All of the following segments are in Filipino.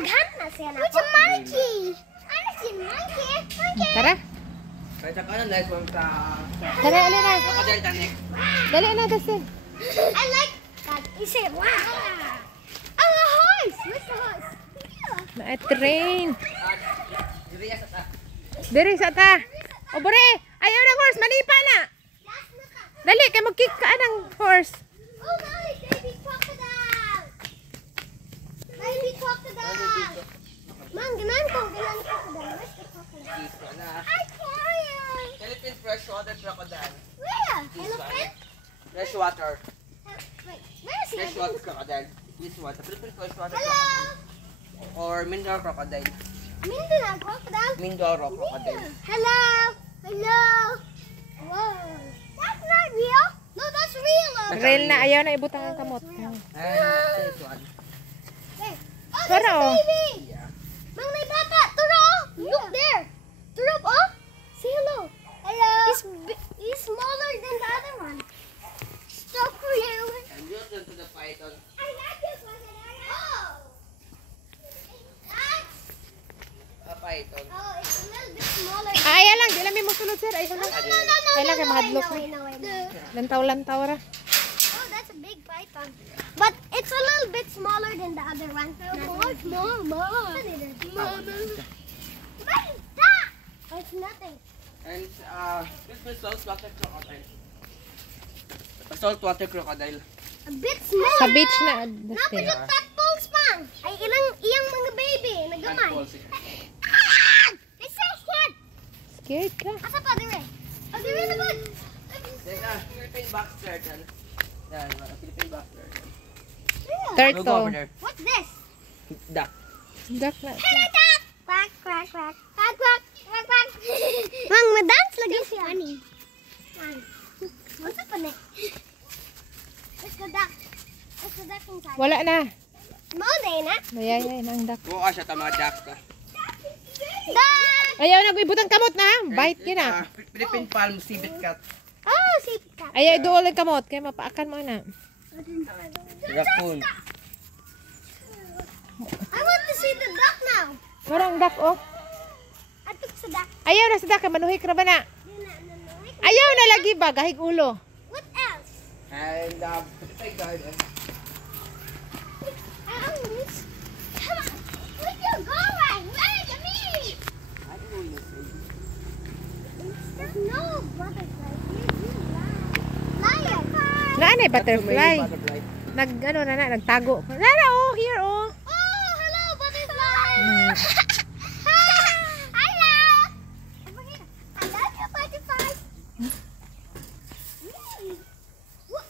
Daghan na siya na. Which a monkey? Ano si monkey? Monkey. Tara. Kaya sa kanan, like, sa... Dali, alin na. Crocodile tanik. Dali na, Dustin. I like that. You say, wow. Oh, a horse. Where's the horse? Na-train. Diriya sa ta. Diri sa ta. O, bore. Ayaw ng horse. Manipa na. Dali, kay mag-kick ka ng horse. Oh, my baby crocodile. Baby crocodile. Mang, ganan ko. Ganan crocodile. Where's the crocodile? This one, ah. I can't. Philippines freshwater crocodile. Where? This Elephant? Freshwater. Wait, where is he? Freshwater crocodile. This one, the Philippines freshwater Hello. crocodile. Or Mindoro crocodile. Mindanao crocodile. Mindoro crocodile. Hello. Hello. Whoa. That's not real. No, that's real. Rail na. Ayaw na ibutang ang kamot. And this one. Hey. Oh, Tara, there's oh. a baby. Yeah. Mang, may bata. Turo. Look there. Turo, oh. Say hello. Hello. He's smaller than the other one. Stop real. And you're to the python. I like this one. Oh. That's. A python. Oh, it's a little bit smaller. Ayaw lang. Di lang may musulod, sir. Ayaw lang. Ay lang, kay mahadlok na. No. Lantaw-lantaw ra. Oh, that's a big python. But it's a little bit smaller than the other one. Mama. What is that? Oh, it's nothing. And this is saltwater crocodile. A saltwater crocodile. A bit small. Sa beach na, Dustin. Napajot tadpoles pang. Ay iyang mga baby. Nagamay. Handballs. Ah! It's so scared. Scared ka. Asa pa dire? Oh, dire na ba? Then Philippine box turtle. Yan, Philippine box turtle. Go Turtle. over there. What's this? Duck. Duck na. Hello, duck. Quack, quack, quack. Quack, quack, quack, quack. Mang, madance lagi siya. Funny. What's up on it? Where's the duck? Where's the duck inside? Wala na. Monday na. Mayayay na ang duck. Buka siya ta mga duck ka. Duck! Ayaw na ibutang kamot na. Bite ka na. Philippine palm civet cat. Oh, see cat. Ayaw iduol ang kamot. Kaya mapaakan mo na. Raccoon. I want to see the duck now. Parang duck, oh. I took the duck. Ayaw na sa duck. Manuhik ra ba na? Ayaw na lagi ba? Gahig ulo. What else? And Philippine garden. Come on. Where you going? Where the meat? No, butterfly. Lion. Naan eh, butterfly. Butterfly. Ano na, nagtago. Nana, oh, here, oh. Oh, hello, butterfly. Hmm. Hello. Over here. I love you, butterfly. What?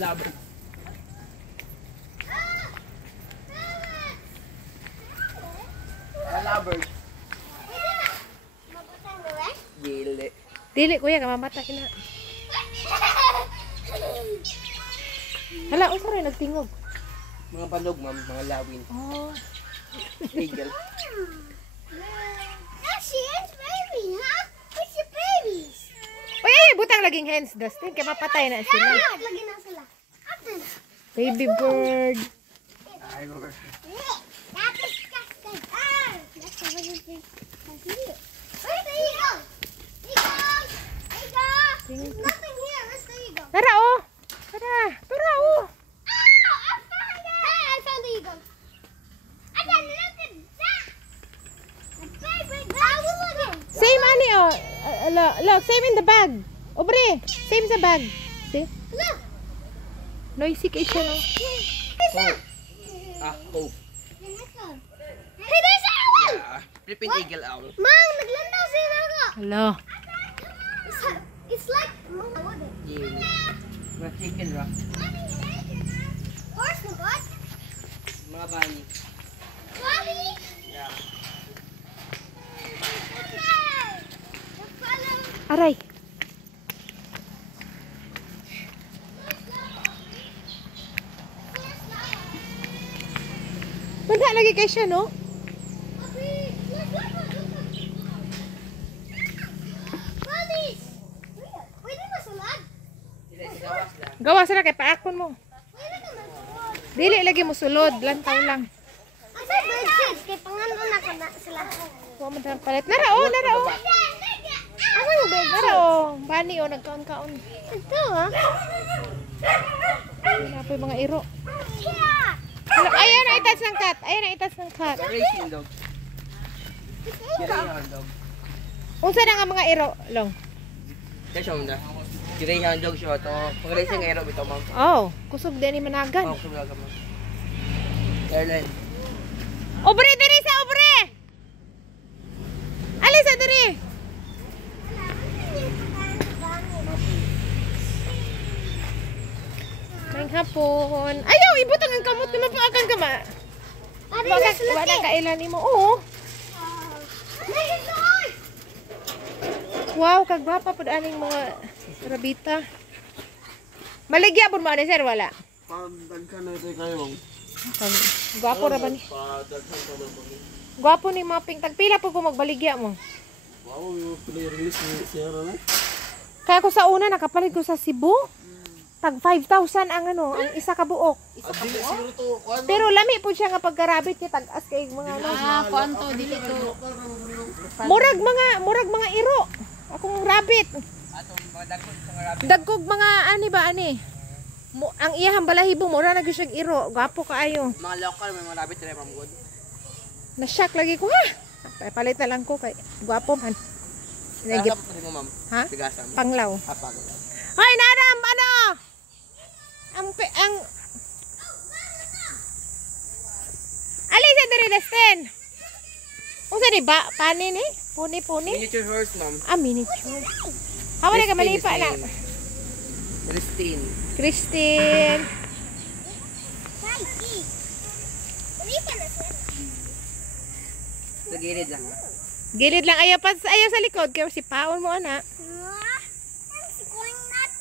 Labo. Labbird. Dili. Dili, kuya, kamamata na. Hala, oh, sorry, nagtingog. Mga banog, ma'am. Mga lawin. Oh. Eagle. There she is, baby, huh? Where's your babies? Uy, ay, butang laging hens, Dustin. Kaya mapatay na sila. Lagi na sila. After. Baby bird. Ay, over. That's disgusting. Ah, that's a really big. Where's the eagle? Eagle! Eagle! There's nothing here. Where's the eagle? Tara, oh. Tara, tara, oh. Oh, I found it! Hey, I found the eagle. I got look at that. A big. I will look at. Same, ani, oh. Look, same in the bag. Obre, same sa bag. See? Look. Noisy kayo siya, no? There's that. Hope. Hey, there's that one. Yeah. Philippine eagle owl. Mang, naglandaw sila ko. Hello. It's like what is it? Yeah. Mga chicken rock. Horse na ba? Mga bunny. Bunny? Yeah. Aray. Banda lagi kayo siya, no? Bunnies! Pwede ba salad? Sila sa gawas lang. Gawa sila kay paakon mo. Pwede ka man Dili lagi mo sulod, lantaw lang. Asa bird kay pangano na ka na sila. Wa man tang palit. Nara oh. Anong bird? Nara oh. Bani oh nagkaon-kaon. Ito ah. Wala pa yung mga iro. Ayan na itas ng cat. Racing dog. Greyhound dog. Unsa na nga mga iro, long? Kaya siya muna. Greyhound dog siya to. Pag racing aero bitaw ma'am. Oh, kusog din ni managan. Oh, sumulaga ma'am. Airline. Obre diri sa obre. Alisa diri. May hapon. Ayaw ibutang ang kamot ni mapaakan ka ma. Ari Wala na sila. wala kailan nimo. Oo. Wow, kagwapa pud aning mga rabita. Maligya pud mo ani sir wala. Pagdagkan na ito kayo. Gwapo ra ba ni? Padagkan ka ba? Gwapo ni Maping. Tagpila po ko magbaligya mo. Wow, yung player release ni Sierra na. Kaya ko sa una nakapalit ko sa Cebu. Tag 5,000 ang ano, ang isa ka buok. Adili zero to. Pero lami po siya nga pagkarabit kay tag-as kay mga ano. Kuanto dili to. Murag mga iro. Akong rabbit. Atong mga dagkog sa rabbit. Dagkog mga ani ba ani. Ang iyahang balahibo mura na gyud siya iro. Gwapo kaayo. Mga local may mga rabbit na from good. Na-shock lagi ko ha. Palit na lang ko kay gwapo man. Nagip Nagip mo ma'am. ha? Tigasan. Panglaw. Hapag. Hoy, Nadam, ano? Ang Alisa diri Destin. Unsa ni ba pani ni? Puni. Miniature horse ma'am. Ah, miniature. Hawa na ka malipa na. Christine. Christine. Sa gilid lang. Gilid lang ayaw sa likod kaya si paon mo ana. Si Going Nut.